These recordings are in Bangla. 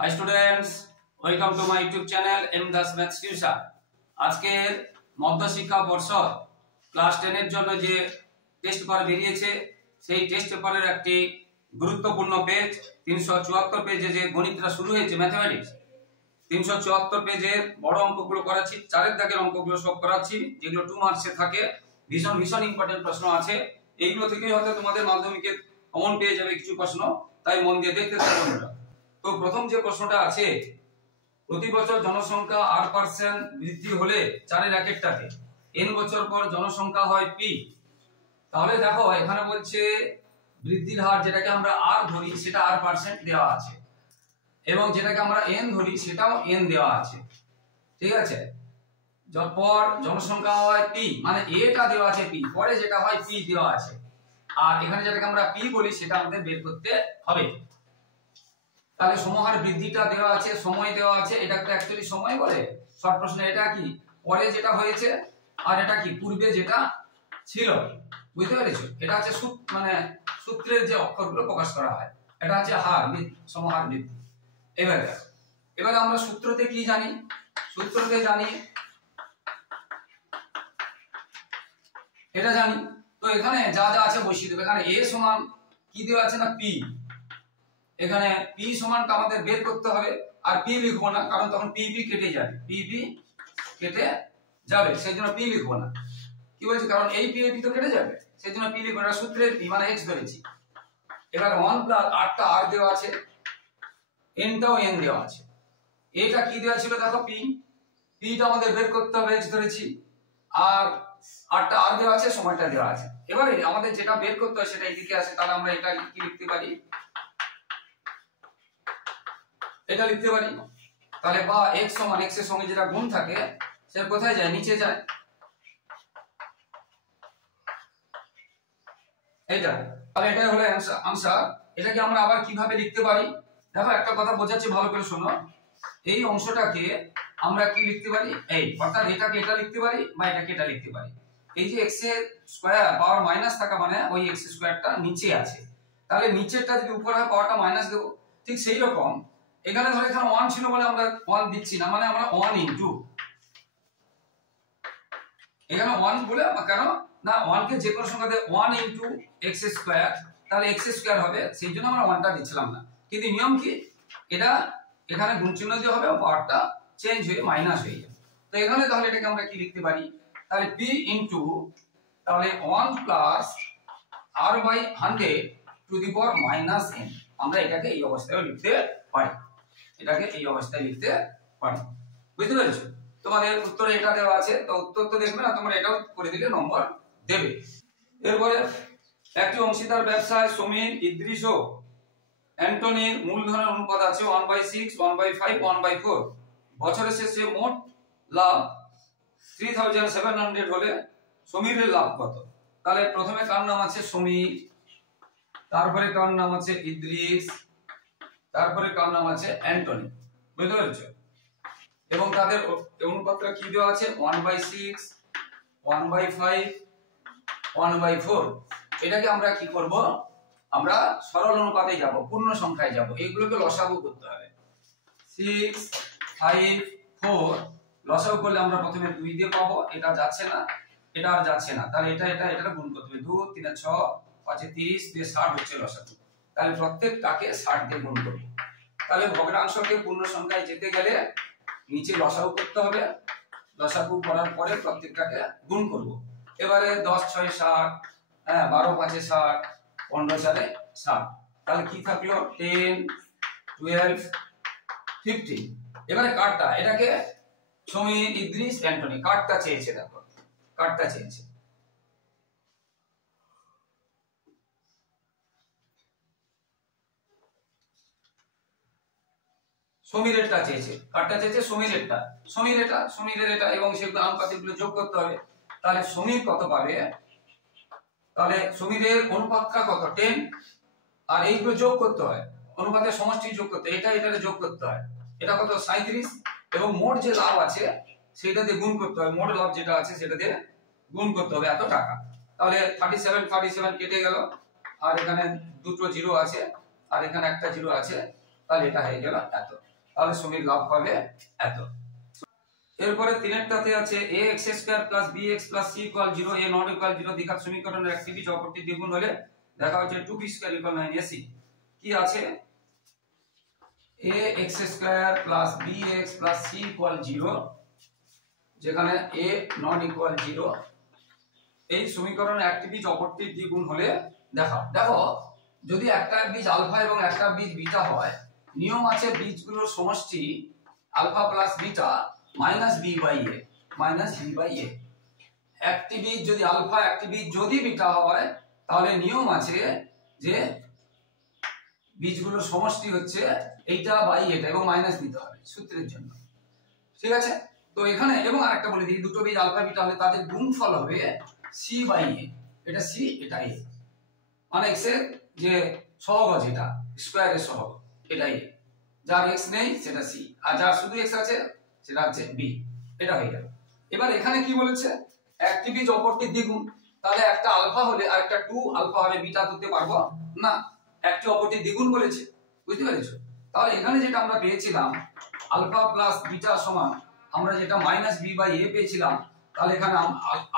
High students, welcome to my YouTube channel M Das maths tuition. আজকের মধ্য শিক্ষা পর্ষদ ক্লাস 10 এর জন্য যে টেস্ট পেপার বেরিয়েছে, সেই টেস্ট পেপারের একটি গুরুত্বপূর্ণ পেজ 374 পেজে যে গণিতটা শুরু হয়েছে ম্যাথমেটিক্স, 374 পেজের বড় অঙ্কগুলো করাচ্ছি, চারের দাগের অঙ্কগুলো সব করাচ্ছি, যেগুলো 2 মার্কসে থাকে। ভীষণ ভীষণ ইম্পর্টেন্ট প্রশ্ন আছে, এইগুলো থেকেই হয়তো তোমাদের মাধ্যমিকে কমন পেয়ে যাবে কিছু প্রশ্ন, তাই মন দিয়ে দেখতে থাকো। তো প্রথম যে প্রশ্নটা আছে, প্রতি বছর জনসংখ্যা r% বৃদ্ধি হলে 4 এর একেরটাতে n বছর পর জনসংখ্যা হয় p। তাহলে দেখো এখানে বলছে বৃদ্ধির হার, যেটাকে আমরা r ধরি সেটা r% দেওয়া আছে, এবং যেটাকে আমরা n ধরি সেটাও n দেওয়া আছে, ঠিক আছে। পর জনসংখ্যা হয় p, মানে এটা দেওয়া আছে p, পরে যেটা হয় p দেওয়া আছে, আর এখানে যেটাকে আমরা p বলি সেটা আমাদের বের করতে হবে। তাহলে সমহার বৃদ্ধিটা দেওয়া আছে, সময় দেওয়া আছে, এটাকে অ্যাকচুয়ালি সময় বলে। শর্ট প্রশ্নে এটা কি পরে যেটা হয়েছে, আর এটা কি পূর্বে যেটা ছিল, বুঝতে পেরেছো? এটা হচ্ছে মানে সূত্রের যে অক্ষরগুলো প্রকাশ করা হয়, এটা হচ্ছে হার, সমহার বৃদ্ধি। এবারে আমরা সূত্রতে কি জানি? সূত্রতে জানি এটা জানি, তো এখানে যা যা আছে বসিয়ে দেবে। এখানে a সমান কি দেওয়া আছে না p, এখানে p সমানটা আমাদের বের করতে হবে, আর p লিখবো না কারণ তখন p কেটে যাবে, p কেটে যাবে, সেই জন্য p লিখবো না। কি বলছি, কারণ এই p তো কেটে যাবে, সেই জন্য p লিখবো না, সূত্রের p মানে x ধরেছি। এবার 1 প্লাস 8টা r দেওয়া আছে, n টাও n দেওয়া আছে, এটা কি দেওয়া ছিল দেখো p টা আমাদের বের করতে হবে, x ধরেছি, আর 8টা r দেওয়া আছে, সময়টা দেওয়া আছে। এবারে আমাদের যেটা বের করতে হয় সেটা এইদিকে আছে, তাহলে আমরা এটা কি লিখতে পারি, এটা লিখতে পারি। তাহলে বা x সমান x এর সঙ্গে যেটা গুণ থাকে সেটা কোথায় যায়, নিচে যায়, এইটা। তাহলে এটাই হলো आंसर। এটাকে আমরা আবার কিভাবে লিখতে পারি, দেখো একটা কথা বোঝাচ্ছি, ভালো করে শোনো। এই অংশটাকে আমরা কি লিখতে পারি, এই অর্থাৎ এটাকে এটা লিখতে পারি বা এটাকে এটা লিখতে পারি। এই যে x এর স্কয়ার পাওয়ার মাইনাস থাকা মানে ওই x স্কয়ারটা নিচে আছে, তাহলে নিচেরটা যদি উপরে হয় পাওয়ারটা মাইনাস দেব। ঠিক সেই রকম এখানে ধরো এখানে 1 ছিল বলে আমরা 1 দিচ্ছি না, মানে আমরা 1 ইনটু, এখানে 1 বলে কেন না, 1 কে যে কোনো সংখ্যা দিয়ে 1 ইনটু x স্কয়ার, তাহলে x স্কয়ার হবে, সেই জন্য আমরা 1টা দিছিলাম না। কিন্তু নিয়ম কি, এটা এখানে গুণ চিহ্ন দিয়ে হবে, পাওয়ারটা চেঞ্জ হয়ে মাইনাস হয়ে যাবে। তো এখানে তাহলে এটাকে আমরা কি লিখতে পারি, তাহলে p ইনটু, তাহলে 1 plus r by 100 to the power minus n, আমরা এটাকে এই অবস্থায় লিখতে পারি, এটাকে এই অবস্থায় লিখতে পারি, বুঝতে পেরেছো? তোমাদের উত্তরে এটা দেওয়া আছে, তো উত্তর তো দেখবে না, তোমরা এটাও করে দিলে নম্বর দেবে। এরপরে একটি অংশীদার ব্যবসায় সমীর, ইদ্রিস ও অ্যান্টনির মূলধনের অনুপাত আছে 1/6, 1/5, 1/4। বছরের শেষে মোট লাভ 3700 হলে সমীরের লাভ কত? তাহলে প্রথমে কার নাম আছে, সমীর, তারপরে কার নাম আছে, ইদ্রিস, তারপরে কার নাম আছে, অ্যান্টনি, বুঝতে পেরেছো? এবং তাদের অনুপাতটা কি দেওয়া আছে, 1/6, 1/5, 1/4। এটাকে আমরা কি করব, আমরা সরল অনুপাতে যাব, পূর্ণ সংখ্যায় যাব, এইগুলোকে লসাগু করতে হবে। 6, 5, 4 লসাগু করলে আমরা প্রথমে 2 দিয়ে পাবো, এটা যাচ্ছে না, এটা আর যাচ্ছে না, তাহলে এটা গুণ করতে হবে, 2 3 6 5 30 দিয়ে 60 হচ্ছে লসাগু। তাহলে প্রত্যেকটাকে 60 দিয়ে গুণ করব। তাহলে ভগ্নাংশকে পূর্ণ সংখ্যায় যেতে গেলে নিচে লসাগু করতে হবে, লসাগু করার পরে প্রত্যেকটাকে গুণ করব। এবারে 10 6 60, 12 5 60, 15 4 60, তাহলে কি থাকলো, 10 12 15। এবারে কাটটা, এটাকে সমীর, ইদ্রিস, অ্যান্টনি কাটটা চেয়েছে, দেখো কাটটা চেয়েছে। সমীরেরটা চেয়েছে, কাটটা চেয়েছে সমীরেরটা, সমীরের এটা, এবং সেগুলো আনুপাতিকগুলো যোগ করতে হবে। তাহলে সমীর কত পাবে, তাহলে সমীরের অনুপাতটা কত, 10, আর এইগুলো যোগ করতে হয়, অনুপাতের সমষ্টি যোগ করতে, এটারে যোগ করতে হয়, এটা কত 37, এবং মোট যে লাভ আছে সেটা দিয়ে গুণ করতে হবে, মোট লাভ যেটা আছে সেটা দিয়ে গুণ করতে হবে এত টাকা। তাহলে 37 কেটে গেল, আর এখানে দুটো জিরো আছে, আর এখানে একটা জিরো আছে, তাহলে এটা হয়ে গেল এত, তাহলে সমীর লাভ পাবে এত। এরপরে তিনেরটাতে আছে ax² + bx + c = 0 a not equal 0 দ্বিঘাত সমীকরণের একটি বীজ অপরটি দ্বিগুণ হলে দেখা হচ্ছে 2b² = 9ac। কি আছে ax² + bx + c = 0 যেখানে a not equal 0 এই সমীকরণের একটি বীজ অপরটি দ্বিগুণ হলে দেখো যদি একটা বীজ আলফা এবং একটা বীজ বিটা হয়, নিয়ম আছে বীজগুলোর সমষ্টি alpha plus beta minus b/a একটি বীজ যদি আলফা একটি বীজ যদি বিটা হয়, তাহলে নিয়ম আছে যে বীজগুলোর সমষ্টি হচ্ছে এইটা বাই এটা এবং মাইনাস দিতে হবে সূত্রের জন্য, ঠিক আছে। তো এখানে এবং আরেকটা বলে দিই, দুটো বীজ আলফা বিটা হলে তাদের গুণফল হবে c/a, এটা c এটা a, মানে x এর যে সহগ যেটা স্কয়ার এর সহগ এটা a, যার x নেই সেটা c, আর যার শুধু x আছে সেটা হচ্ছে b, এটা হয়ে গেল। এবার এখানে কি বলেছে, একটি বীজ অপরটি দ্বিগুণ, তাহলে একটা আলফা হলে আর একটা 2 আলফা হবে, বিটা করতে পারবো না, একটি অপরটি দ্বিগুণ বলেছে, বুঝতে পেরেছো। তাহলে এখানে যেটা আমরা পেয়েছিলাম আলফা প্লাস বিটা সমান আমরা যেটা মাইনাস b/a পেয়েছিলাম, তাহলে এখানে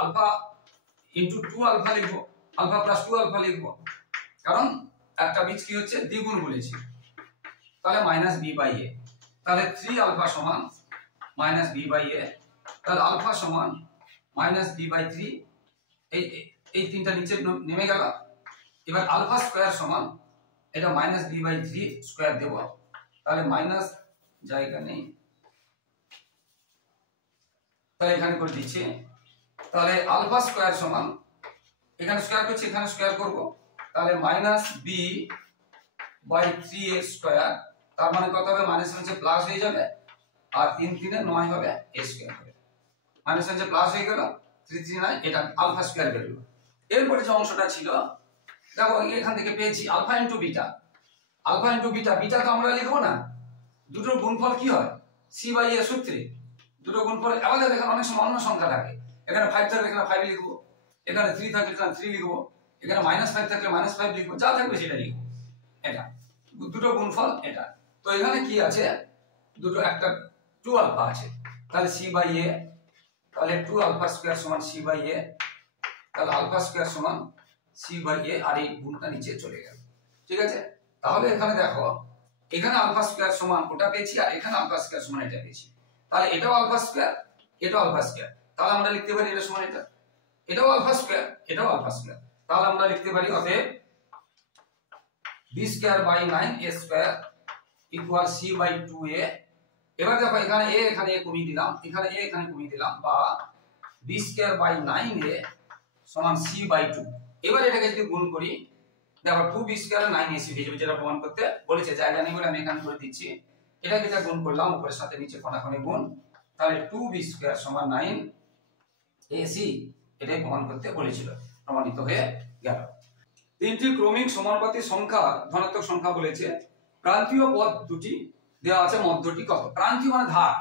আলফা ইনটু 2 আলফা লিখবো, আলফা প্লাস 2 আলফা লিখবো, কারণ একটা বীজ কি হচ্ছে দ্বিগুণ বলেছি, তাহলে মাইনাস b/a, তাহলে 3 আলফা সমান মাইনাস b/a, তাহলে আলফা সমান মাইনাস b/3, এই তিনটা নিচে নেমে গেল। এবার আলফা স্কয়ার সমান এটা মাইনাস b/3 স্কয়ার দেব, তাহলে মাইনাস জায়গা নেই তাহলে এখানে করে দিচ্ছি, তাহলে আলফা স্কয়ার সমান এখানে স্কয়ার করছি এখানে স্কয়ার করব, তাহলে মাইনাস b/3a স্কয়ার, তার মানে কত হবে, মাইনাস নিচে প্লাস হয়ে যাবে আর 3 3 9 হবে a স্কয়ার হবে, মাইনাস নিচে প্লাস হয়ে গেল 3 3 9, এটা আলফা স্কয়ার বেরোলো। এরপরে যে অংশটা ছিল দেখো এখান থেকে পেয়েছি alpha into beta, alpha into beta, beta তো আমরা লিখবো না, দুটোর গুণফল কি হয় c/a সূত্রে, দুটো গুণফল আলাদা, এখানে অনেক সময় অন্য সংখ্যা থাকে, এখানে 5 থাকলে এখানে 5 লিখবো, এখানে 3 থাকলে এখানে 3 লিখবো, এখানে -5 থাকলে -5 লিখবো, যা থাকবে সেটা লিখবো, এটা দুটো গুণফল এটা। তো এখানে কি আছে, দুটো একটা 2 আলফা আছে, তাহলে c/a, তাহলে 2 আলফা স্কয়ার সমান c/a, তাহলে আলফা স্কয়ার সমান c/a, আর এই গুণটা নিচে চলে গেল, ঠিক আছে। তাহলে এখানে দেখো এখানে আলফা স্কয়ার সমান ওটা পেয়েছি আর এখানে আলফা স্কয়ার সমান এটা পেয়েছি, তাহলে এটাও আলফা স্কয়ার এটাও আলফা স্কয়ার, তাহলে আমরা লিখতে পারি এটা সমান এটা, এটাও আলফা স্কয়ার এটাও আলফা স্কয়ার, তাহলে আমরা লিখতে পারি অতএব b²/9a² = c/2a। এবার দেখো এখানে a এখানে a কমিয়ে দিলাম, এখানে a এখানে কমিয়ে দিলাম, বা b²/9a সমান c/2। এবার এটাকে যদি গুণ করি দেখো 2b² 9ac হয়ে যাবে, যেটা প্রমাণ করতে বলেছে, জায়গা নেই বলে আমি এখানে করে দিচ্ছি, এটাকে যা গুণ করলাম উপরের সাথে নিচে কোণাকুণি গুণ, তাহলে 2b² সমান 9ac, এটাই প্রমাণ করতে বলেছিল, প্রমাণিত হয়ে গেল। তিনটি ক্রমিক সমানুপাতি সংখ্যা ধনাত্মক সংখ্যা বলেছে, প্রান্তীয় পদ দুটি দেওয়া আছে, মধ্যটি কত, প্রান্তীয় মানে ধার,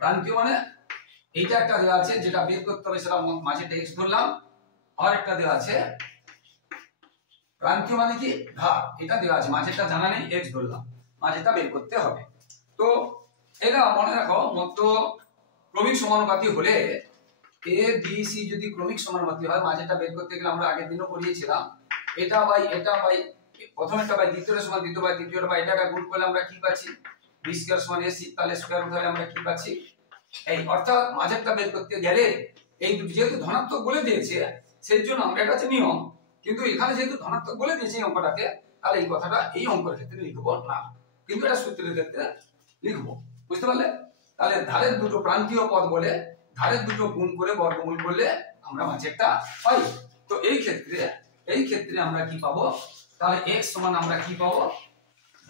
প্রান্তীয় মানে এইটা একটা দেওয়া আছে যেটা বের করতে হবে, সেটা মাঝেটা x ধরলাম, আর একটা দেওয়া আছে প্রান্তীয় মানে কি ধার, এটা দেওয়া আছে, মাঝেরটা জানা নেই x ধরলাম, মাঝেরটা বের করতে হবে। তো এটা মনে রাখো মধ্য ক্রমিক সমানুপাতি হলে a b c যদি ক্রমিক সমানুপাতি হয়, মাঝেরটা বের করতে গেলে আমরা আগের দিনও পড়িয়েছিলাম, এটা বাই প্রথমেরটা বাই দ্বিতীয়টা সমান দ্বিতীয় বাই তৃতীয়টা বাই এটাকে গুণ করলে আমরা কি পাচ্ছি b² সমান ac, তাহলে স্কয়ার রুট হলে আমরা কি পাচ্ছি এই, অর্থাৎ মাঝেরটা বের করতে গেলে এই দুটো যেহেতু ধনাত্মক বলে দিয়েছে সেই জন্য আমরা এটা হচ্ছে নিয়ম, কিন্তু এখানে যেহেতু ধনাত্মক বলে দিয়েছে এই অঙ্কটাকে, তাহলে এই কথাটা এই অঙ্কের ক্ষেত্রে লিখবো না, কিন্তু এটা সূত্রের ক্ষেত্রে লিখবো, বুঝতে পারলে। তাহলে ধারের দুটো প্রান্তীয় পদ বলে ধারের দুটো গুণ করে বর্গমূল করলে আমরা মাঝেরটা পাই। তো এই ক্ষেত্রে আমরা কি পাবো, তাহলে x সমান আমরা কি পাবো,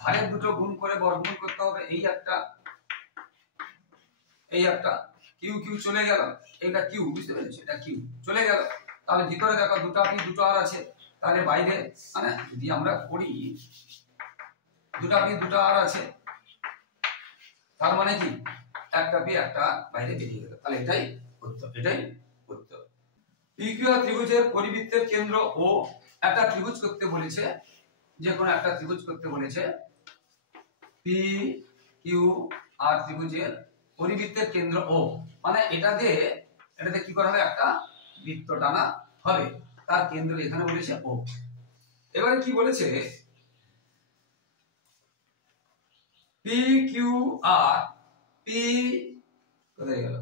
ধারের দুটো গুণ করে বর্গমূল করতে হবে, এই একটা কিউ কিউ চলে গেল, এটা কিউ, বুঝতে পেরেছো, এটা কিউ চলে গেল, তাহলে ভিতরে দেখো দুটো পি দুটো আর আছে, তাহলে বাইরে মানে যদি আমরা করি দুটো পি দুটো আর আছে, তার মানে কি একটা পি একটা বাইরে বেরিয়ে গেল, তাহলে এটাই উত্তর, এটাই উত্তর। পিকিউ ত্রিভুজের পরিবৃত্তের কেন্দ্র ও একটা ত্রিভুজ করতে বলেছে, যে কোনো একটা ত্রিভুজ করতে বলেছে, পি কিউ আর ত্রিভুজের পরিবৃত্তের কেন্দ্র ও, মানে এটাতে কি করা হবে, একটা বৃত্ত টানা হবে, তার কেন্দ্র এখানে বলেছে ও। এবারে কি বলেছে, পি কিউ আর, পি কোথায় গেল,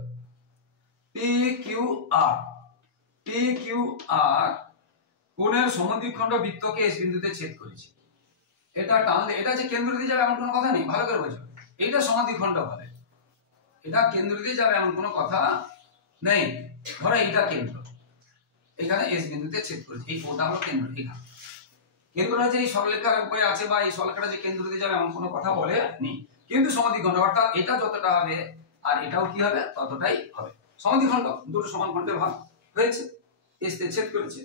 P Q R, P Q R কোণের সমদ্বিখণ্ড বৃত্তকে এস বিন্দুতে ছেদ করেছে। এটা টানলে এটা যে কেন্দ্র দিয়ে যাবে এমন কোনো কথা নেই, ভালো করে বোঝো, এইটা সমদ্বিখণ্ড বলে, এটা কেন্দ্র দিয়ে যাবে এমন কোনো কথা নেই। ধরো এইটা কেন্দ্র, এখানে এস বিন্দুতে ছেদ করেছে, এই ওটা হলো কেন্দ্র। এখানে কেন্দ্রটা যে এই সরলরেখার উপরে আছে বা এই সরলরেখাটা যে কেন্দ্র দিয়ে যাবে এমন কোনো কথা বলে নেই, কিন্তু সমদ্বিখণ্ড, অর্থাৎ এটা যতটা হবে আর এটাও কি হবে, ততটাই হবে। সমদ্বিখণ্ড, দুটো সমান খণ্ডে ভাগ হয়েছে, এস তে ছেদ করেছে।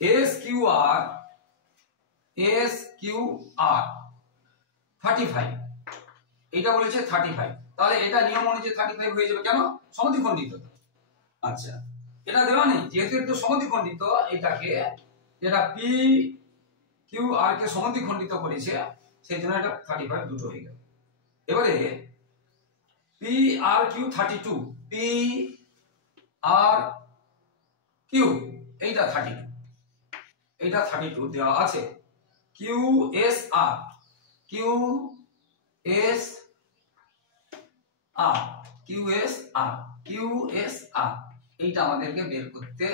S Q R, S Q R 35, এটা বলেছে 35, তাহলে এটা নিয়ম অনুযায়ী 35 হয়ে যাবে, কেন, সমদ্বিখণ্ডিত। আচ্ছা, এটা দেওয়া নেই, যেহেতু একটু সমদ্বিখণ্ডিত, এটাকে যেটা পি কিউ আর কে সমদ্বিখণ্ডিত করেছে, সেই জন্য এটা 35 দুটো হয়ে গেল। এবারে P R Q 32, P R Q এইটা 32, এইটা 32 দেওয়া আছে। কিউ এস আর, কিউ এস আর, কিউ এস আর, কিউ এস আর, এইটা আমাদেরকে বের করতে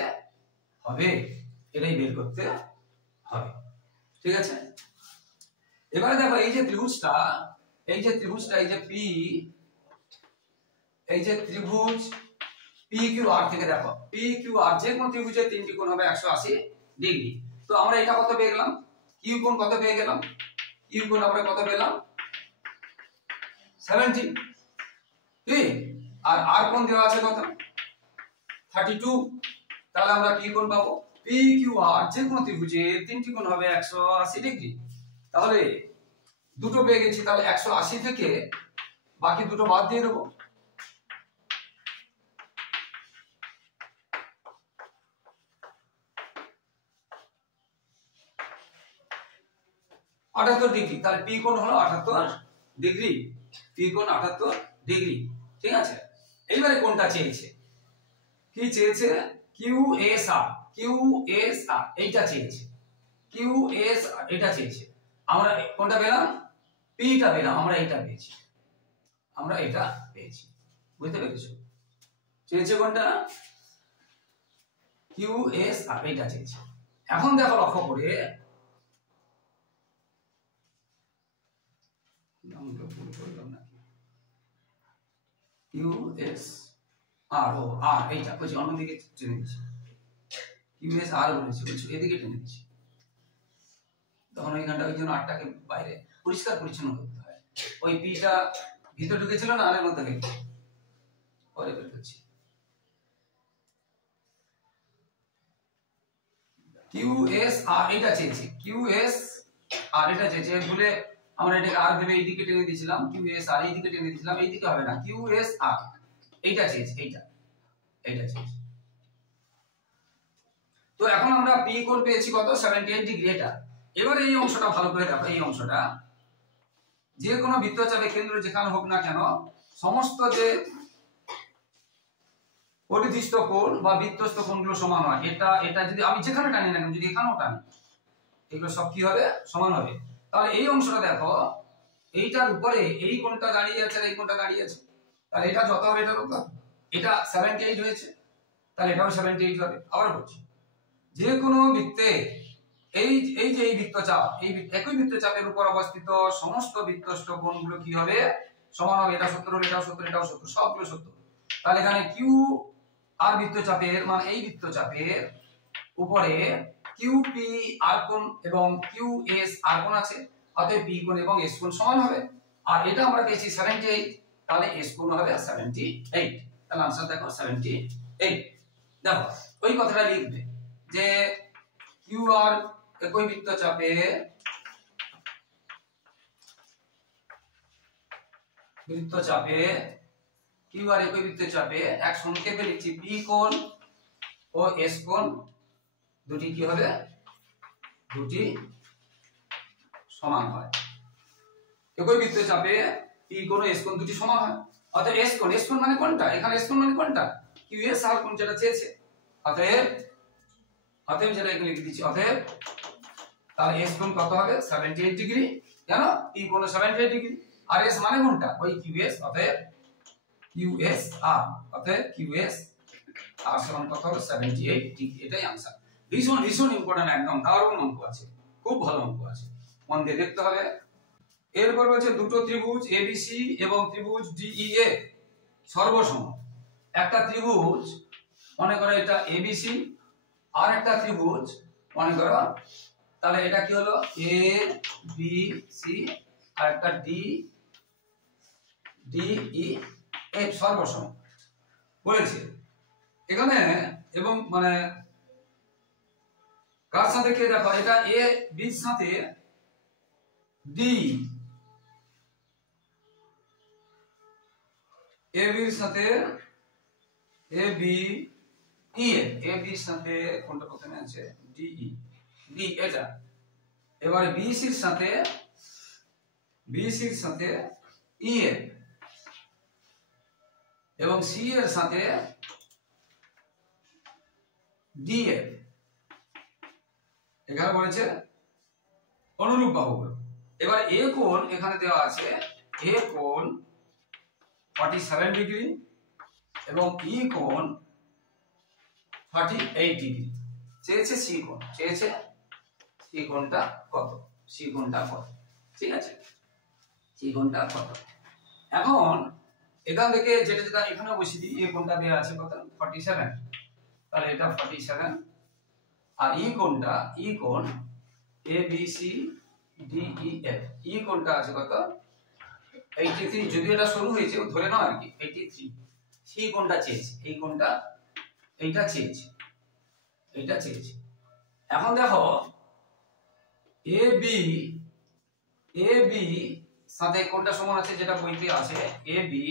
হবে, এটাই বের করতে হবে, ঠিক আছে। এবারে দেখো এই যে ত্রিভুজটা, এই যে ত্রিভুজটা, এই যে পি, এই যে ত্রিভুজ পি কিউ আর থেকে দেখো, পি কিউ আর যে কোন ত্রিভুজের তিনটি কোণ হবে 180 ডিগ্রি। তো আমরা এটা কত পেয়ে গেলাম, কিউ কোণ কত পেয়ে গেলাম, কিউ কোণ আমরা কত পেলাম 70, ঠিক, আর আর কোণ দেওয়া আছে কত 32, তাহলে আমরা কি কোণ পাবো, পি কিউ আর যে কোন ত্রিভুজের তিনটি কোণ হবে 180 ডিগ্রি। তাহলে দুটো পেয়ে গেছি, তাহলে 180 থেকে বাকি দুটো বাদ দিয়ে দেবো, আটাত্তর ডিগ্রি, তাহলে পি কোণ হলো 78 ডিগ্রি, পি কোণ 78 ডিগ্রি, ঠিক আছে। এইবারে কোনটা চেয়েছে, কি চেয়েছে, কিউ এস আর, কিউ এস আর এইটা চেয়েছে, কিউ এস আর এটা চেয়েছে। আমরা কোনটা পেলাম, পিটা পেলাম, আমরা এটা পেয়েছি, আমরা এটা পেয়েছি, বুঝতে পেরেছো, চেয়েছে কোনটা, কিউ এস আর এটা চেয়েছে। এখন দেখো লক্ষ্য করে, কিউ এস আর, ও আর এইটা বলছি অন্যদিকে টেনে দিচ্ছি, কিউ এস আর বলেছি, বলছি এদিকে টেনে দিচ্ছি, তখন ওইখানটা ওই জন্য আরটাকে বাইরে পরিষ্কার পরিচ্ছন্ন করতে হয়, ওই পিটা ভিতরে ঢুকেছিল না, আরের মধ্যে গেছে, পরে বের করছি। কিউ এস আর এটা চেয়েছি, কিউ এস আর এটা চেয়েছে, ভুলে আমরা এটাকে আর ভেবে এইদিকে টেনে দিয়েছিলাম, কিউ এস আর এইদিকে টেনে দিয়েছিলাম, এইদিকে হবে না, কিউ এস আর এইটা চেয়েছে, এইটা এইটা চেয়েছে। তো এখন আমরা পি কোণ পেয়েছি কত 78 ডিগ্রি, এটা। এবারে এই অংশটা ভালো করে দেখো, এই অংশটা যে কোনো বৃত্তচাপে কেন্দ্র যেখানে হোক না কেন, সমস্ত যে পরিধিস্থ কোণ বা বৃত্তস্থ কোণগুলো সমান হয়, এটা এটা যদি আমি যেখানে টানি না কেন, যদি এখানেও টানি, এগুলো সব কি হবে, সমান হবে। তাহলে এই অংশটা দেখো, এইটার উপরে এই কোণটা দাঁড়িয়ে আছে আর এই কোণটা দাঁড়িয়ে আছে, তাহলে এটা যত হবে এটা তত, এটা 78 হয়েছে, তাহলে এটাও 78 হবে। আবার বলছি, যে কোনো বৃত্তে এই এই যে এই বৃত্তচাপ, এই একই বৃত্তচাপের উপর অবস্থিত সমস্ত বৃত্তস্থ কোণগুলো কি হবে, সমান হবে, এটা 70 হলে এটাও 70, এটাও 70, সবগুলো 70। তাহলে এখানে কিউ আর বৃত্তচাপের, মানে এই বৃত্তচাপের উপরে কিউ পি আর কোণ এবং কিউ এস আর কোণ আছে, অতএব পি কোণ এবং এস কোণ সমান হবে। আর এটা আমরা পেয়েছি 78, তাহলে এস কোণ হবে 78, তাহলে आंसर দেখো 78। দেখো ওই কথাটা লিখবে যে কিউ আর একই বৃত্তচাপে, কিউ আর একই বৃত্তচাপে এক সংক্ষেপে লিখছি, পি কোণ ও এস কোণ দুটি কি হবে, দুটি সমান হয়, একই বৃত্তচাপে পি কোণ এস কোণ দুটি সমান হয়। অতএব এস কোণ মানে কোনটা, এখানে এস কোণ মানে কোনটা, কিউএস আর কোণ যেটা চেয়েছে। অতএব যেটা এখানে লিখে দিচ্ছি, অতএব তাহলে এস কোণ কত হবে 78 ডিগ্রি, জানো পি কোণ 78 ডিগ্রি, আর এস মানে কোনটা ওই কিউএস, অতএব কিউএস আর, অতএব কিউএস আর সমান কত হবে 78 ডিগ্রি। এটাই आंसर। ভীষণ ভীষণ ইম্পর্টেন্ট, একদম দারুণ অঙ্ক আছে, খুব ভালো অঙ্ক আছে, মন দিয়ে দেখতে হবে। এরপর হচ্ছে দুটো ত্রিভুজ এবিসি এবং ত্রিভুজ ডিইএ সর্বসম। একটা ত্রিভুজ মনে করো এটা এবিসি, আর একটা ত্রিভুজ মনে করো, তাহলে এটা কি হলো এ বি সি আর একটা ডি ই এফ সর্বসম বলেছে এখানে। এবং মানে কার সাথে কে দেখো, এটা এ বির সাথে ডি, এ বির সাথে এ বি ই, এ বির সাথে কোনটা প্রথমে আছে ডিই, ডি এটা। এবারে বিসির সাথে ই এ, এবং সি এর সাথে ডি এ। এখানে বলেছে অনুরূপ বাহুগুলো। এবার এ কোণ এখানে দেওয়া আছে, এ কোণ 47 ডিগ্রি এবং ই কোণ 38 ডিগ্রি। চেয়েছে সি কোণটা কত, সি কোণটা কত, ঠিক আছে, সি কোণটা কত। এখন এখান থেকে যেটা এখানে বসিয়ে দিই, এ কোণটা দেওয়া আছে কত 47, তাহলে এটা 47, আর ই কোণ A B C D E F, E কোণটা আছে কত 83, যদি এটা শুরু হয়েছে ধরে নাও আর কি 83। সি কোণটা চেয়েছে, এই কোণটা এইটা চেয়েছে। এখন দেখো এ বি সাথে কোণটা সমান আছে, যেটা বইতে আছে এ বি,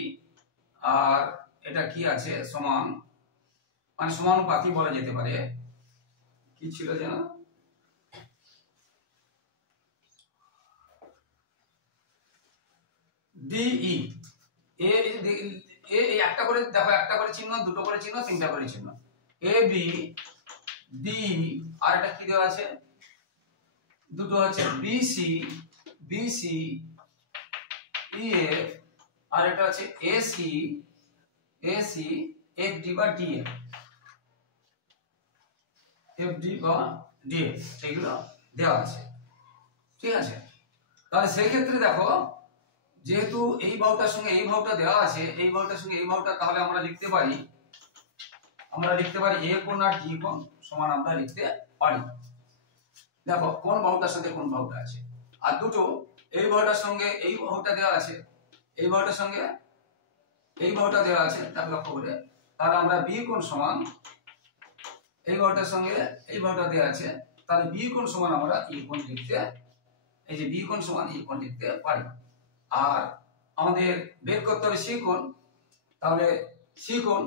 আর এটা কি আছে সমান, মানে সমানুপাতি বলা যেতে পারে। কি ছিল যেন, ডিই এ একটা করে দেখো, একটা করে চিহ্ন, দুটো করে চিহ্ন, তিনটা করে চিহ্ন, এ বি ডি, আর এটা কি দেওয়া আছে দুটো আছে বিসি ই এফ, আর এটা আছে এসি এফ ডি বা ডি এফ এগুলো দেওয়া আছে, ঠিক আছে। তাহলে সেই ক্ষেত্রে দেখো, যেহেতু এই বাহুটার সঙ্গে এই বাহুটা দেওয়া আছে, এই বাহুটার সঙ্গে এই বাহুটা, তাহলে আমরা লিখতে পারি এ কোণ আর ডি কোণ সমান আমরা লিখতে পারি। দেখো কোন বাহুটার সাথে কোন বাহুটা আছে, আর দুটো এই বাহুটার সঙ্গে এই বাহুটা দেওয়া আছে, এই বাহুটার সঙ্গে এই বাহুটা দেওয়া আছে, তার লক্ষ্য করে, তাহলে আমরা বি কোণ সমান, এই বাহুটার সঙ্গে এই বাহুটা দেওয়া আছে, তাহলে বি কোণ সমান আমরা ই কোণ লিখতে, এই যে বি কোণ সমান ই কোণ লিখতে পারি। আর আমাদের বের করতে হবে সি কোণ, তাহলে সি কোণ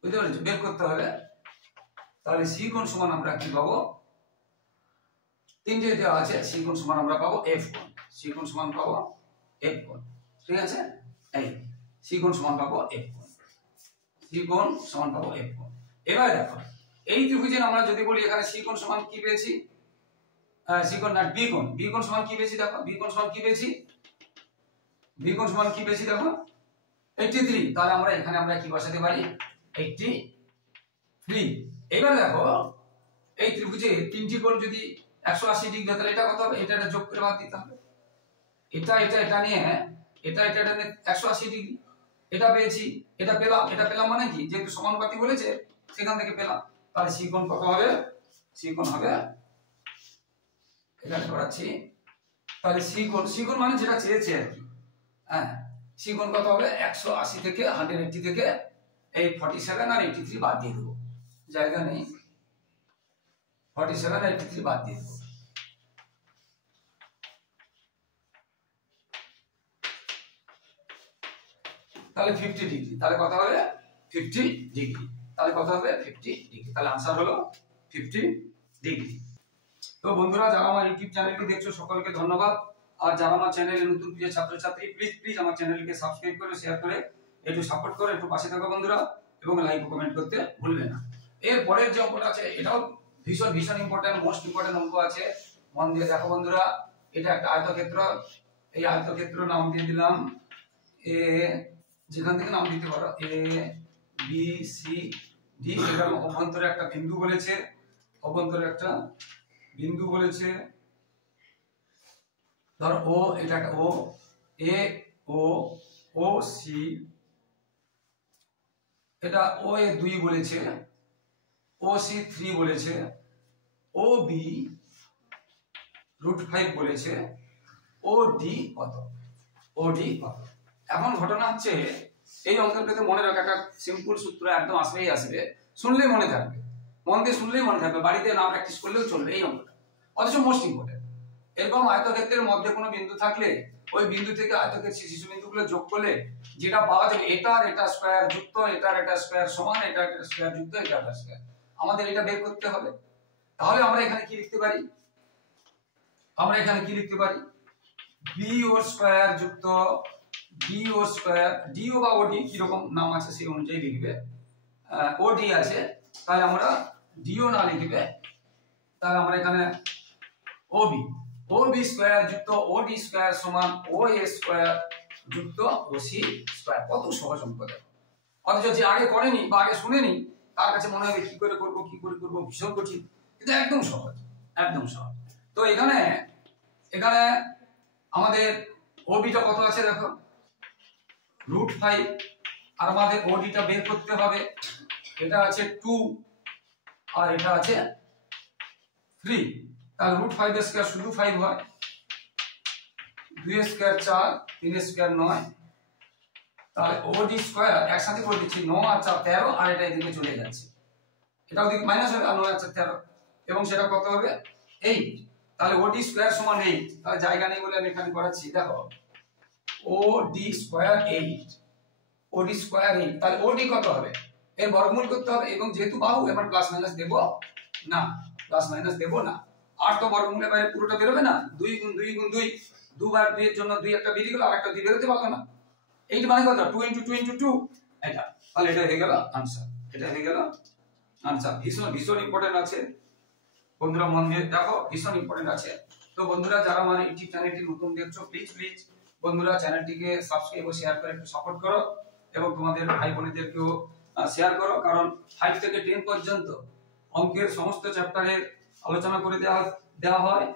বুঝতে পেরেছো, বের করতে হবে। তাহলে সি কোণ সমান আমরা কি পাবো, তিনটে দেওয়া আছে, সি কোণ সমান আমরা পাবো এফ কোণ, সি কোণ সমান পাবো এফ কোণ, ঠিক আছে। এই সি কোণ সমান পাবো এফ কোণ, সি কোণ সমান পাবো এফ কোণ। এবারে দেখো এই ত্রিভুজের আমরা যদি বলি এখানে সি কোণ সমান কি পেয়েছি, সি কোণ না বি কোণ সমান কি পেয়েছি, দেখো বি কোণ সমান কি পেয়েছি, দেখো 83, তাহলে আমরা এখানে আমরা কি বসাতে পারি 83। এবারে দেখো এই ত্রিভুজে তিনটি কোণ যদি 180 ডিগ্রি, তাহলে এটা কত হবে, এটা যোগ করে বাদ দিতে হবে, এটা নিয়ে এটা নিয়ে 180 ডিগ্রি, এটা পেয়েছি, এটা পেলাম মানে কি, যেহেতু সমানুপাতি বলেছে সেখান থেকে পেলাম। তাহলে সি কোণ কত হবে, সি কোণ হবে, এখানে করাচ্ছি, তাহলে সি কোণ মানে যেটা চেয়েছে আর কি, হ্যাঁ, সি কোণ কত হবে 180 থেকে 180 থেকে এই 47 আর 83 বাদ দিয়ে দেবো, জায়গা নেই, 47 আর 83 বাদ দিয়ে দেবো, তাহলে 50 ডিগ্রি, তাহলে কত হবে 50 ডিগ্রি, তাহলে কত হবে 50 ডিগ্রি, তাহলে आंसर হলো 50 ডিগ্রি। তো বন্ধুরা, যারা আমার ইউটিউব চ্যানেলটি দেখছো সকলকে ধন্যবাদ। আর যারা আমার চ্যানেলে নতুন প্রিয় ছাত্রছাত্রী প্লিজ আমার চ্যানেলকে সাবস্ক্রাইব করে শেয়ার করে একটু সাপোর্ট করে একটু পাশে থাকো বন্ধুরা, এবং লাইক ও কমেন্ট করতে ভুলবে না। এর পরের যে অঙ্কটা আছে এটাও ভীষণ ইম্পর্টেন্ট, মোস্ট ইম্পর্টেন্ট অঙ্ক আছে, মন দিয়ে দেখো বন্ধুরা। এটা একটা আয়তক্ষেত্র, এই আয়তক্ষেত্র নাম দিয়ে দিলাম এ, যেখান থেকে নাম দিতে পারো এ বি সি ডি। এটার অভ্যন্তরে একটা বিন্দু বলেছে, অভ্যন্তরে একটা বিন্দু বলেছে, ধরো ও, এটা একটা ও, এ ও, ও সি, এটা ও এ 2 বলেছে, ও সি 3 বলেছে, ও বি √5 বলেছে, ও ডি কত, ও ডি কত। এখন ঘটনা হচ্ছে এই অঙ্কটাতে মনে রাখা একটা সিম্পল সূত্র একদম আসবে, শুনলেই মনে থাকবে, মন দিয়ে শুনলেই মনে থাকবে, বাড়িতে না প্র্যাকটিস করলেও চলবে এই অঙ্কটা, অথচ মোস্ট ইম্পর্টেন্ট। এরকম আয়তক্ষেত্রের মধ্যে কোনো বিন্দু থাকলে ওই বিন্দু থেকে আয়তক্ষেত্রের শিশু বিন্দুগুলো যোগ করলে যেটা পাওয়া যাবে এটার এটা স্কয়ার যুক্ত এটার এটা স্কয়ার সমান এটার এটা স্কয়ার যুক্ত এটার এটা স্কয়ার, আমাদের এটা বের করতে হবে। তাহলে আমরা এখানে কি লিখতে পারি, আমরা এখানে কি লিখতে পারি, বি ও স্কয়ার যুক্ত ডি ও স্কয়ার, ডি ও বা ওডি কি রকম নাম আছে সেই অনুযায়ী লিখবে, ওডি আছে তাহলে আমরা ডিও না লিখবে, তাহলে আমরা এখানে ওবি, ওবি স্কয়ার যুক্ত ওডি স্কয়ার সমান ও এ স্কয়ার যুক্ত ওসি স্কয়ার। কত সহজ অঙ্ক দেখো, অথচ যে আগে করেনি বা আগে শুনেনি তার কাছে মনে হবে কি করে করব ভীষণ কঠিন, কিন্তু একদম সহজ, একদম সহজ। তো এখানে আমাদের ওবিটা কত আছে দেখো √5, আর আমাদের ওডিটা বের করতে হবে, এটা আছে 2 আর এটা আছে 3, তাহলে √5 এর স্কয়ার শুধু 5 হয়, 2 এর স্কয়ার 4, 3 এর স্কয়ার 9, তাহলে ওডি স্কয়ার একসাথে করে দিচ্ছি 9 আর 4 13, আর এটা এদিকে চলে যাচ্ছে, এটাও দিকে মাইনাস হবে, আর 9 আর 4 13, এবং সেটা কত হবে 8, তাহলে ওডি স্কয়ার সমান 8, তাহলে জায়গা নেই বলে আমি এখানে করাচ্ছি, দেখো ওডি স্কয়ার 8, ওডি স্কয়ার 8, তাহলে ওডি কত হবে, এর বর্গমূল করতে হবে, এবং যেহেতু বাহু এবার প্লাস মাইনাস দেব না, প্লাস মাইনাস দেব না, আর তো বর্গমূলের বাইরে পুরোটা বেরোবে না, 2 গুণ 2 গুণ 2, দুবার 2 এর জন্য 2 একটা বেরিয়ে গেল, আর একটা 2 বেরোতে পারলো না, 8 মানে কত 2 * 2 * 2, এটা, তাহলে এটা হয়ে গেল আনসার, এটা হয়ে গেল আনসার। ভীষণ ইম্পর্টেন্ট আছে বন্ধুরা, মন দিয়ে দেখো, ভীষণ ইম্পর্টেন্ট আছে। তো বন্ধুরা যারা আমার ইউটিউব চ্যানেলটি নতুন দেখছো প্লিজ বন্ধুরা চ্যানেলটিকে সাবস্ক্রাইব ও শেয়ার করে একটু সাপোর্ট করো, এবং তোমাদের ভাই বোনেদেরকেও শেয়ার করো, কারণ 5 থেকে 10 পর্যন্ত অঙ্কের সমস্ত চ্যাপ্টারের আলোচনা করে দেওয়া হয়,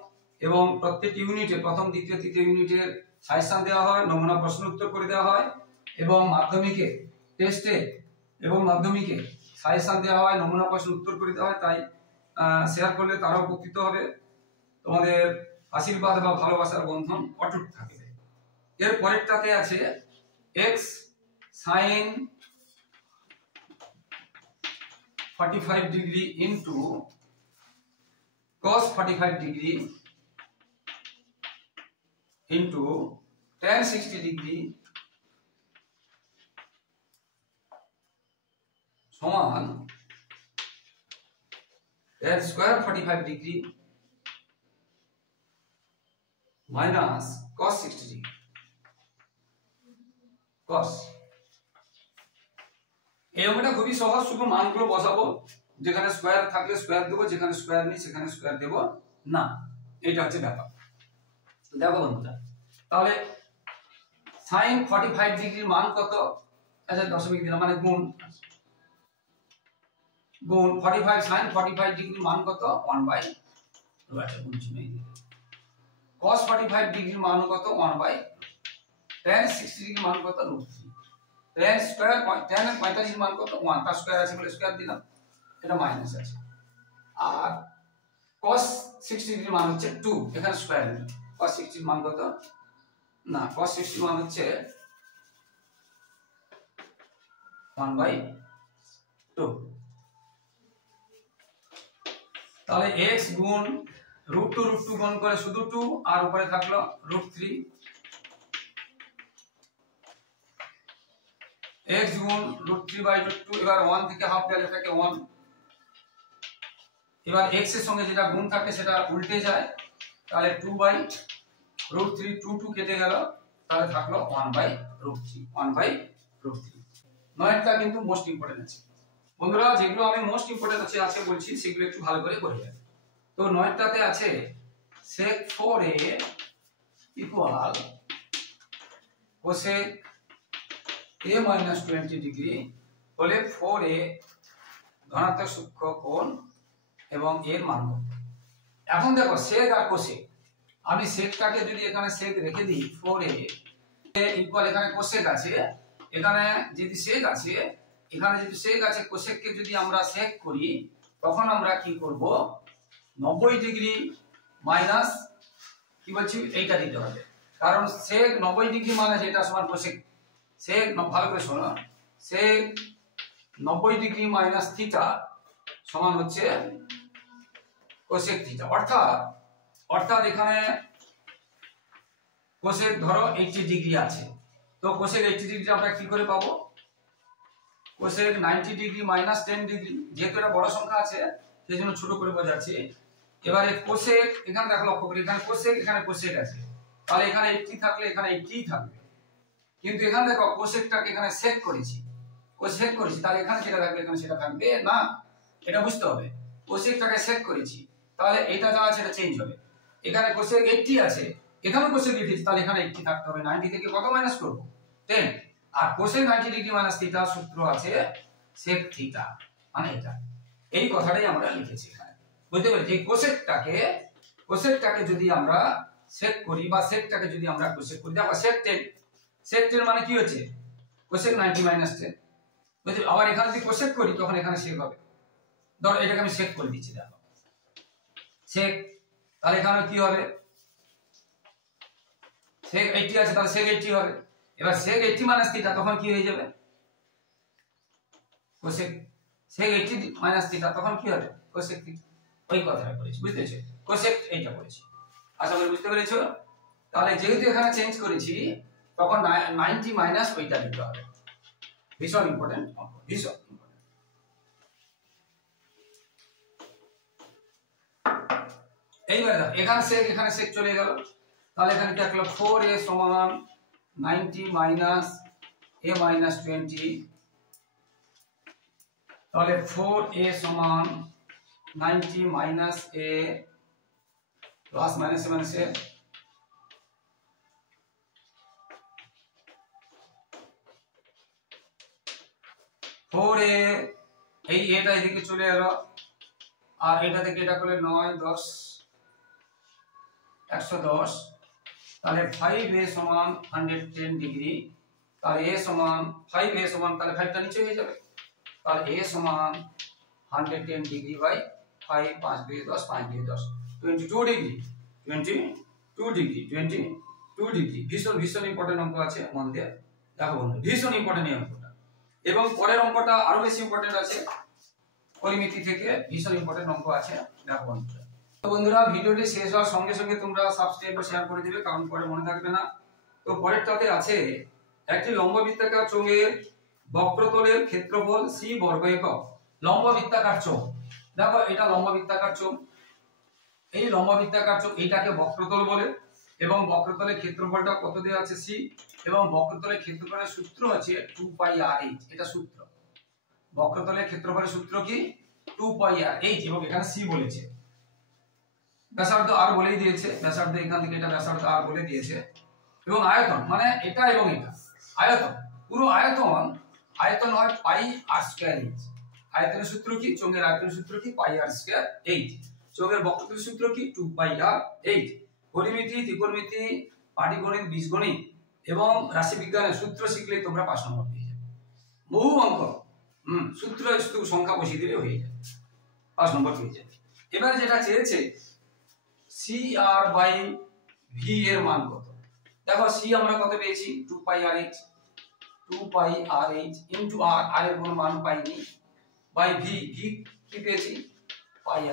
এবং প্রত্যেক ইউনিটে প্রথম দ্বিতীয় তৃতীয় ইউনিটের সাজেশন দেওয়া হয়, নমুনা প্রশ্ন উত্তর করে দেওয়া হয়, এবং মাধ্যমিকে টেস্টে এবং মাধ্যমিকে সাজেশন দেওয়া হয়, নমুনা প্রশ্ন উত্তর করে দেওয়া হয়। তাই শেয়ার করলে তারাও উপকৃত হবে, তোমাদের আশীর্বাদ বা ভালোবাসার বন্ধন অটুট থাকবে। এর পরেরটাতে আছে x sin 45 degree into cos 45 degree into tan 60 degree সমান tan square 45 degree minus cos 60 degree, cos। এই অঙ্কটা খুবই সহজ, শুধু মানগুলো বসাবো, যেখানে স্কয়ার থাকলে স্কয়ার দেবো, যেখানে স্কয়ার নেই সেখানে স্কয়ার দেব না, এটা হচ্ছে ব্যাপার। দেখো বন্ধুরা, তাহলে sin 45 ডিগ্রির মান কত, আচ্ছা দশমিক দিলাম, মানে গুণ 45 sin 45 ডিগ্রির মান কত 1/, আচ্ছা গুণ চিহ্ন দিয়ে cos 45 ডিগ্রির মান কত 1/, tan 60 ডিগ্রির মান কত √3, tan স্কয়ার tan 45 এর মান কত 1, তার স্কয়ার আছে বলে স্কয়ার দিলাম, এটা মাইনাস আছে, আর cos 60 ডিগ্রির মান হচ্ছে 2, এখানে স্কয়ার দিলাম, cos 60 এর মান কত না, cos 60 মান হচ্ছে 1/2, তাহলে x গুণ √2 গুণ করে শুধু 2, আর উপরে থাকলো √3, x গুণ √3/2, এবার 1 থেকে হাফ গেলে থাকে 1, এবার x এর সঙ্গে যেটা গুণ থাকে সেটা উল্টে যায়, তাহলে 2/, √3 2 কেটে গেল, তাহলে থাকলো 1/√3 1/√3। নয়েরটা কিন্তু মোস্ট ইম্পর্টেন্ট আছে বন্ধুরা, যেগুলো আমি মোস্ট ইম্পর্টেন্ট আছে বলছি সেগুলো একটু ভালো করে করে যাবে। তো নয়েরটাতে আছে sec 4a equal cosec a - 20 degree হলে 4a ধনাত্মক সূক্ষ্ম কোণ এবং এর মান কত। এখন দেখো sec আর cosec, আমি secটাকে যদি এখানে sec রেখে দিই 4a ইকুয়াল, এখানে cosec আছে, এখানে যদি sec আছে, এখানে যদি sec আছে, cosec কে যদি আমরা sec করি তখন আমরা কি করব, 90 ডিগ্রি মাইনাস কি বলছি এইটা দিতে হবে, কারণ sec 90 ডিগ্রি মানে যেটা সমান cosec, sec ভালো করে শোনো, sec 90 ডিগ্রি মাইনাস থিটা সমান হচ্ছে cosec থিটা। অর্থাৎ এখানে cosec ধরো 80 ডিগ্রি আছে, তো cosec 80 ডিগ্রি আমরা কি করে পাবো, cosec 90 ডিগ্রি মাইনাস 10 ডিগ্রি, যেহেতু এটা বড় সংখ্যা আছে সেই জন্য ছোট করে বোঝাচ্ছি। এবারে cosec এখানে দেখো, লক্ষ্য করি এখানে cosec আছে, তাহলে এখানে 80 থাকলে এখানে 80 থাকবে, কিন্তু এখানে দেখো cosecটাকে এখানে sec করেছি, তাহলে এখানে সেটা থাকবে এখানে সেটা থাকবে না, এটা বুঝতে হবে। cosecটাকে sec করেছি, তাহলে এটা যা আছে এটা চেঞ্জ হবে, এখানে cosec 80 আছে, এখানে cosec লিখেছি, তাহলে এখানে 80 থাকতে হবে, 90 থেকে কত মাইনাস করব 10, আর cosec 90 ডিগ্রি মাইনাস থিটা সূত্র আছে sec থিটা, মানে এটা, এই কথাটাই আমরা লিখেছি এখানে, বুঝতে পেরেছি। এই cosecটাকে যদি আমরা sec করি বা secটাকে যদি আমরা cosec করি, দেখো sec 10 মানে কি হচ্ছে cosec 90 মাইনাস 10, বুঝতে, আবার এখানে যদি cosec করি তখন এখানে sec হবে, ধরো এটাকে আমি sec করে দিচ্ছি, দেখো sec, তাহলে এখানে কি হবে, sec 80 আছে তাহলে sec 80 হবে, এবার sec 80 মাইনাস থিটা তখন কি হয়ে যাবে, cosec sec 80 মাইনাস থিটা তখন কি হবে cosec থিটা, ওই কথাটা বলেছি, বুঝতে পেরেছো, cosec এইটা বলেছি, আশা করি বুঝতে পেরেছো। তাহলে যেহেতু এখানে চেঞ্জ করেছি তখন 90 মাইনাস ওইটা দিতে হবে, ভীষণ ইম্পর্টেন্ট, ভীষণ ইম্পর্টেন্ট। এইবার এখানে sec চলে গেল, তাহলে এখানে কি থাকলো 4a সমান 90 মাইনাস a মাইনাস 20, তাহলে 4a সমান 90 minus a plus minus minus a, এই এটা এদিকে চলে এলো, আর এটা থেকে এটা করলে 9 10 110, তাহলে 5a সমান 110 ডিগ্রি, তাহলে a সমান 5a সমান, তাহলে 5টা নিচে হয়ে যাবে, তাহলে a সমান 110 ডিগ্রি বাই 5 5 2 10 5 2 10 22 ডিগ্রি 22 ডিগ্রি। ভীষণ ইম্পর্টেন্ট অঙ্ক আছে, মন দিয়ে দেখো বন্ধু, ভীষণ ইম্পর্টেন্ট এই অঙ্কটা, এবং পরের অঙ্কটা আরো বেশি ইম্পর্টেন্ট আছে, পরিমিতি থেকে ভীষণ ইম্পর্টেন্ট অঙ্ক আছে, দেখো বন্ধু। তো বন্ধুরা ভিডিওটি শেষ হওয়ার সঙ্গে সঙ্গে তোমরা সাবস্ক্রাইব ও শেয়ার করে দিবে, কারণ পরে মনে থাকবে না। তো পরেরটাতে আছে একটি লম্ববৃত্তাকার চোঙের বক্রতলের ক্ষেত্রফল c বর্গ একক। লম্ববৃত্তাকার চোঙ, দেখো এটা লম্ববৃত্তাকার চোঙ, এই লম্ববৃত্তাকার চোঙ এটাকে বক্রতল বলে, এবং বক্রতলের ক্ষেত্রফলটা কত দেওয়া আছে c, এবং বক্রতলের ক্ষেত্রফলের সূত্র আছে 2πr/h, এটা সূত্র, বক্রতলের ক্ষেত্রফলের সূত্র কি 2πr/h, এবং এখানে c বলেছে, ব্যাসার্ধ r বলেই দিয়েছে, ব্যাসার্ধ এখান থেকে এটা ব্যাসার্ধ r বলে দিয়েছে, এবং আয়তন মানে এটা এবং এটা আয়তন, পুরো আয়তন হয় πr²h, আয়তনের সূত্র কি, চোঙের আয়তনের সূত্র কি πr²h, চোঙের বক্রতলের সূত্র কি 2πr/h। পরিমিতি, ত্রিকোণমিতি, পাটিগণিত, বীজগণিত এবং রাশিবিজ্ঞানের সূত্র শিখলেই তোমরা 5 নম্বর পেয়ে যাবে, বহু অঙ্ক সূত্র একটু সংখ্যা বসিয়ে দিলে হয়ে যাবে, 5 নম্বর পেয়ে যাবে। এবারে যেটা চেয়েছে CR/V এর মান কত, দেখো c আমরা কত পেয়েছি 2πr/h ইনটু r, r এর কোনো মান পাইনি, বাই v কি পেয়েছি πr²h।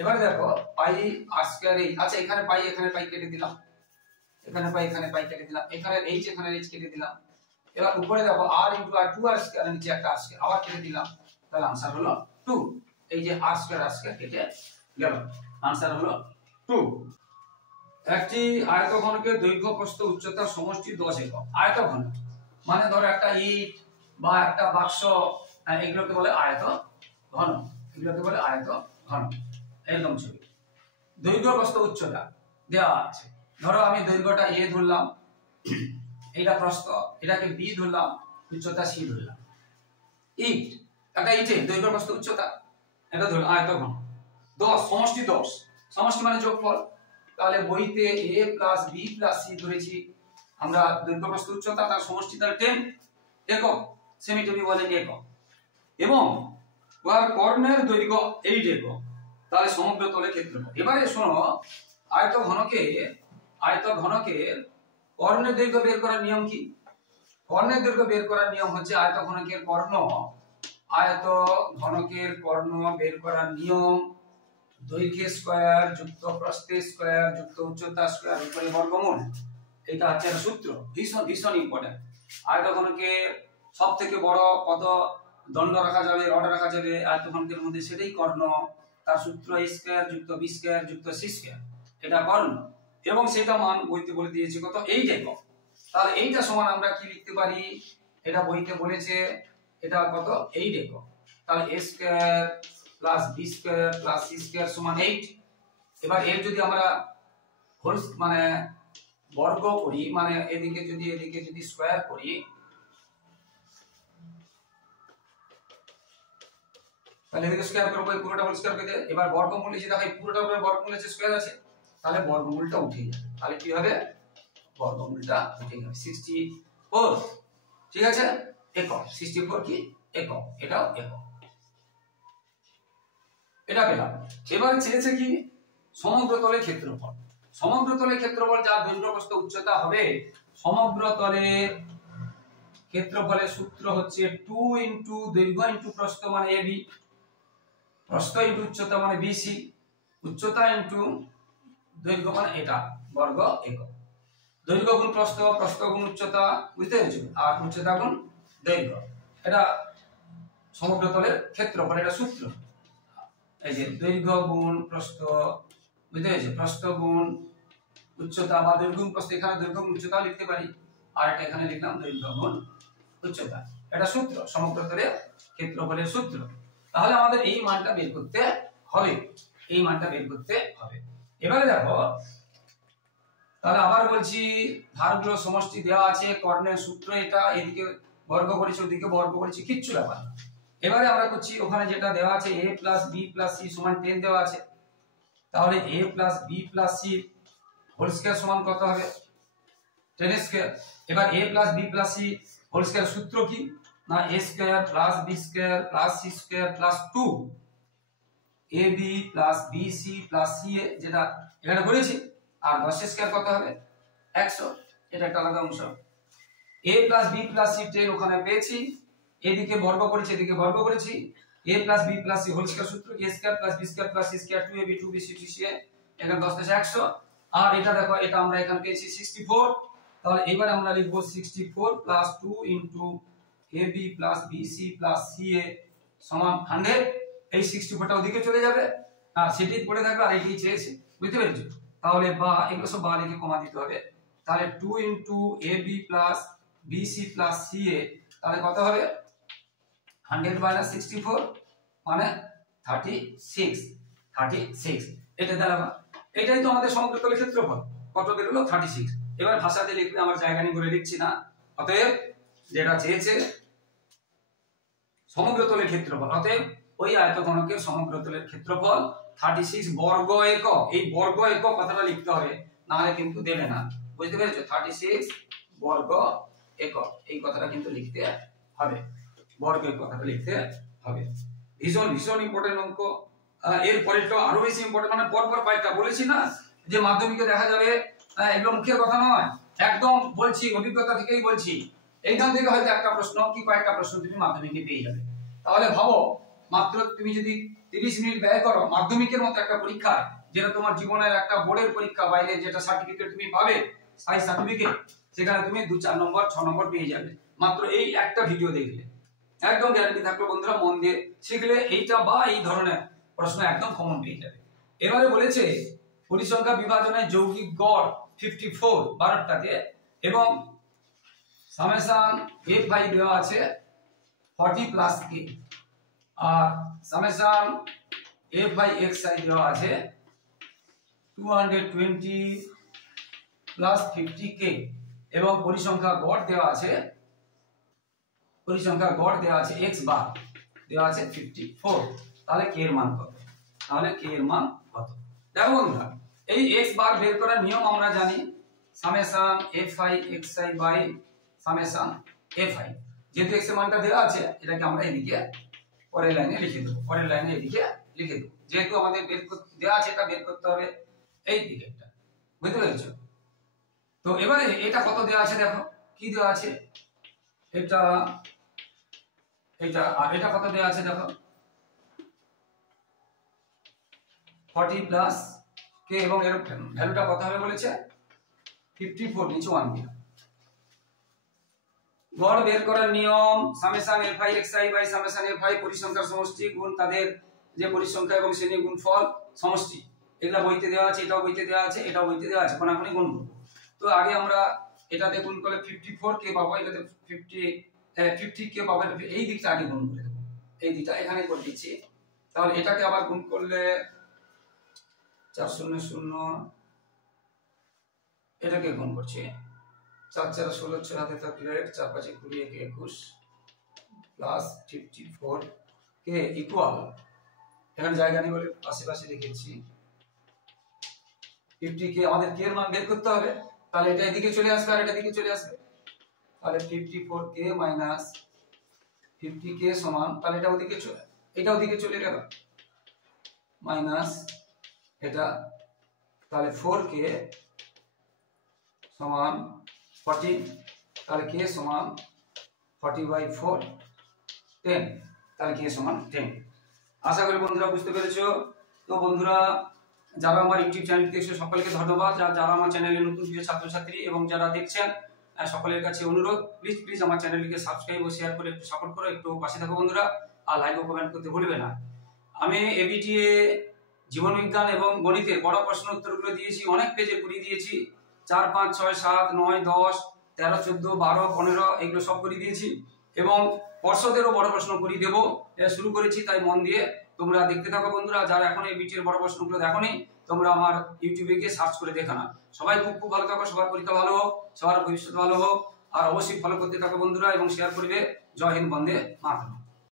এবার দেখো πr²h, আচ্ছা এখানে পাই কেটে দিলাম, এখানে পাই কেটে দিলাম, এখানে h কেটে দিলাম, এবার উপরে দেখো r ইনটু r 2r², আর নিচে একটা r², আবার কেটে দিলাম, তাহলে आंसर হলো 2, এই যে r² কেটে গেল, आंसर হলো 2। একটি আয়তঘনকের দৈর্ঘ্য প্রস্থ উচ্চতা সমষ্টি 10 একক। আয়তঘন মানে ধরো একটা ইট বা একটা বাক্স, এগুলোকে বলে আয়তঘন, এগুলোকে বলে আয়তঘন। একদম ছবি। দৈর্ঘ্য প্রস্থ উচ্চতা দেওয়া আছে। ধরো আমি দৈর্ঘ্যটা a ধরলাম, এটা প্রস্থ, এটাকে b ধরলাম, উচ্চতা c ধরলাম। ইট, একটা ইটের দৈর্ঘ্য প্রস্থ উচ্চতা এটা ধরলাম আয়তঘন। 10 সমষ্টি 10, সমষ্টি মানে যোগফল। তাহলে বইতে a plus b plus c ধরেছি আমরা, দৈর্ঘ্য প্রস্থ উচ্চতা, তার সমষ্টি তার 10 একক, সেমিটোমি বলে একক। এবং কর্ণের দৈর্ঘ্য 8 একক। তাহলে সমগ্র তলের ক্ষেত্রফল। এবারে শোনো, আয়তঘনকের কর্ণের দৈর্ঘ্য বের করার নিয়ম কি? কর্ণের দৈর্ঘ্য বের করার নিয়ম হচ্ছে আয়তঘনকের কর্ণ বের করার নিয়ম দৈর্ঘ্য স্কয়ার যুক্ত প্রস্থের স্কয়ার যুক্ত উচ্চতা স্কয়ার উপরে বর্গমূল। এটা হচ্ছে একটা সূত্র, ভীষণ ভীষণ ইম্পর্টেন্ট। আয়তঘনকের সবথেকে বড় কত দণ্ড রাখা যাবে, রড রাখা যাবে আয়তঘনকের মধ্যে, সেটাই কর্ণ। তার সূত্র a স্কয়ার যুক্ত b স্কয়ার যুক্ত c স্কয়ার, এটা কর্ণ। এবং সেটা মান বইতে বলে দিয়েছে কত, 8 একক। তাহলে এইটা সমান আমরা কি লিখতে পারি, এটা বইতে বলেছে এটা কত, 8 একক। তাহলে a square plus b square plus c square সমান 8। এবার এর যদি আমরা হোল মানে বর্গ করি, মানে এদিকে যদি স্কয়ার করি, তাহলে এদিকে স্কয়ার করব, পুরোটা হোল স্কয়ার করে দেব। এবার বর্গমূল এসে দেখো পুরোটার উপরে বর্গমূল আছে, স্কয়ার আছে, তাহলে বর্গমূলটা উঠে যাবে। তাহলে কি হবে, বর্গমূলটা উঠে যাবে 64। ঠিক আছে, একক 64 কি একক, এটাও একক। এটা পেলাম। এবারে চেয়েছে কি সমগ্র তলের ক্ষেত্রফল। সমগ্র তলের ক্ষেত্রফল যার দৈর্ঘ্য প্রস্থ উচ্চতা হবে, সমগ্র তলের ক্ষেত্রফলের সূত্র হচ্ছে 2 ইনটু দৈর্ঘ্য ইনটু প্রস্থ মানে ab, প্রস্থ ইনটু উচ্চতা মানে bc, উচ্চতা ইনটু দৈর্ঘ্য মানে এটা বর্গ একক। দৈর্ঘ্য গুণ প্রস্থ, প্রস্থ গুণ উচ্চতা, বুঝতে পেরেছো, আর উচ্চতা গুণ দৈর্ঘ্য, এটা সমগ্র তলের ক্ষেত্রফল, এটা সূত্র। এই যে দৈর্ঘ্য গুণ প্রস্থ, বুঝতে পেরেছো, প্রস্থ গুণ উচ্চতা বা দৈর্ঘ্য গুণ প্রস্থ, এখানে দৈর্ঘ্য গুণ উচ্চতা লিখতে পারি, আর এটা এখানে লিখলাম দৈর্ঘ্য গুণ উচ্চতা, এটা সূত্র, সমগ্র তলের ক্ষেত্রফলের সূত্র। তাহলে আমাদের এই মানটা বের করতে হবে, এই মানটা বের করতে হবে। এবারে দেখো, তাহলে আবার বলছি, ধারগুলো সমষ্টি দেওয়া আছে, কর্ণের সূত্র এটা, এদিকে বর্গ করেছি ওদিকে বর্গ করেছি, কিচ্ছু ব্যাপার না। এবারে আমরা করছি ওখানে যেটা দেওয়া আছে a plus b plus c সমান 10 দেওয়া আছে, তাহলে a plus b plus c whole square সমান কত হবে, 10 স্কয়ার। এবার a plus b plus c whole square সূত্র কি না, a square plus b square plus c square plus 2 ab plus bc plus ca, যেটা এখানে করেছি, আর 10 স্কয়ার কত হবে 100, এটা একটা আলাদা অংশ। a plus b plus c 10 ওখানে পেয়েছি, এদিকে বর্গ করেছি এদিকে বর্গ করেছি, a plus b plus c whole square সূত্র a square plus b square plus c square 2ab 2bc 2ca, এখানে 10 তে 100। আর এটা দেখো, এটা আমরা এখানে পেয়েছি 64, তাহলে এবার আমরা লিখব 64 plus 2 into ab plus bc plus ca সমান 100। এই 64টা ওদিকে চলে যাবে, আর সেটি পড়ে থাকবে, আর এটাই চেয়েছে, বুঝতে পেরেছো। তাহলে বা এগুলো সব বা লিখে কমা দিতে হবে। তাহলে 2 into ab plus bc plus ca, তাহলে কত হবে 100 মাইনাস 64 মানে 36। এটা দ্বারা এটাই তো আমাদের সমগ্র তলের ক্ষেত্রফল, কত বেরোলো 36। এবার ভাষাতে লিখলে আমার জায়গা নিয়ে করে লিখছি না, অতএব যেটা চেয়েছে সমগ্র তলের ক্ষেত্রফল, অতএব ওই আয়তঘনকের সমগ্র তলের ক্ষেত্রফল 36 বর্গ একক। এই বর্গ একক কথাটা লিখতে হবে, না হলে কিন্তু দেবে না, বুঝতে পেরেছো। 36 বর্গ একক এই কথাটা কিন্তু লিখতে হবে, বর্গের কথাটা লিখতে হবে। ভীষণ ভীষণ ইম্পর্টেন্ট অঙ্ক। এর পরেরটা আরো বেশি ইম্পর্টেন্ট, মানে পরপর কয়েকটা বলেছি না যে মাধ্যমিকে দেখা যাবে, এগুলো মুখের কথা নয়, একদম বলছি অভিজ্ঞতা থেকেই বলছি। এইখান থেকে হয়তো একটা প্রশ্ন কি কয়েকটা প্রশ্ন তুমি মাধ্যমিকে পেয়ে যাবে। তাহলে ভাবো, মাত্র তুমি যদি 30 মিনিট ব্যয় করো মাধ্যমিকের মতো একটা পরীক্ষায়, যেটা তোমার জীবনের একটা বোর্ডের পরীক্ষা, বাইরে যেটা সার্টিফিকেট তুমি পাবে, স্থায়ী সার্টিফিকেট, সেখানে তুমি 2, 4 নম্বর 6 নম্বর পেয়ে যাবে মাত্র এই একটা ভিডিও দেখলে। একদম গ্যারান্টি থাকলো বন্ধুরা, মন দিয়ে শিখলে এইটা বা এই ধরনের প্রশ্ন একদম কমন পেয়ে যাবে। এবারে বলেছে পরিসংখ্যা বিভাজনের যৌগিক গড় 54 12টাকে এবং সামেশন f বাই দেওয়া আছে 40 প্লাস k আর সামেশন f বাই xi দেওয়া আছে 220 প্লাস 50k এবং পরিসংখ্যা গড় দেওয়া আছে x বার দেওয়া আছে 54। তাহলে k এর মান কত? দেখো বন্ধুরা, এই x বার বের করার নিয়ম আমরা জানি, summation fi xi by summation fi। যেহেতু x এর মানটা দেওয়া আছে, এটাকে আমরা এদিকে পরের লাইনে লিখে দেব, যেহেতু আমাদের দেওয়া আছে, এটা বের করতে হবে এই দিকে একটা, বুঝতে পেরেছো? তো এবারে এটা কত দেওয়া আছে, দেখো কি দেওয়া আছে, এটা আর এটা কত দেওয়া আছে, দেখো 40 প্লাস k এবং এর ভ্যালুটা কত হবে বলেছে 54, নিচে 1 দিলাম। গড় বের করার নিয়ম, summation fi xi by summation fi পরিসংখ্যার সমষ্টি গুণ তাদের যে পরিসংখ্যা এবং শ্রেণী গুণফল সমষ্টি। এগুলা বইতে দেওয়া আছে, এটাও বইতে দেওয়া আছে, এটাও বইতে দেওয়া আছে, কোনাকুনি গুণ করব। তো আগে আমরা এটাতে গুণ করলে 54k পাবো, এটাতে 50k পাবো, এই দিকটা আগে গুণ করে দেব, এই দিকটা এখানে করে দিচ্ছি। তাহলে এটাকে আবার গুণ করলে 4 0 0, এটাকে গুণ করছি 4 4 16, 6 হাতে থাকলে 4 5 20, 21 প্লাস 54k ইকুয়াল, এখানে জায়গা নেই বলে আশেপাশে লিখেছি 50k। আমাদের k এর মান বের করতে হবে, তাহলে এটা এদিকে চলে আসবে আর এটা এদিকে চলে আসবে, তাহলে 54k মাইনাস 50k সমান, তাহলে এটা ওদিকে চলে গেল মাইনাস এটা, তাহলে 4k সমান 40, তাহলে k সমান 40/4 10, তাহলে k সমান 10। আশা করি বন্ধুরা বুঝতে পেরেছো। তো বন্ধুরা, যারা আমার ইউটিউব চ্যানেল দেখছো সকলকে ধন্যবাদ, যারা আমার চ্যানেলে নতুন ছাত্রছাত্রী এবং যারা দেখছেন সকলের কাছে অনুরোধ, প্লিজ আমার চ্যানেলটিকে সাবস্ক্রাইব ও শেয়ার করে একটু সাপোর্ট করো, একটু পাশে থাকো বন্ধুরা, আর লাইক ও কমেন্ট করতে ভুলবে না। আমি এবিটিএ জীবন বিজ্ঞান এবং গণিতের বড় প্রশ্ন উত্তরগুলো দিয়েছি, অনেক পেজে করিয়ে দিয়েছি, 4 5 6 7 9 10 13 14 12 15 এগুলো সব করিয়ে দিয়েছি এবং পর্ষদেরও বড় প্রশ্ন করিয়ে দেবো, এটা শুরু করেছি, তাই মন দিয়ে তোমরা দেখতে থাকো বন্ধুরা। যারা এখন এবিটিএর বড় প্রশ্নগুলো দেখোনি, তোমরা আমার ইউটিউবে গিয়ে সার্চ করে দেখো না। সবাই খুব ভালো থাকো, সবার পরীক্ষা ভালো হোক, সবার ভবিষ্যৎ ভালো হোক, আর অবশ্যই ফলো করতে থাকো বন্ধুরা এবং শেয়ার করবে। জয় হিন্দ, বন্দে মাতরম।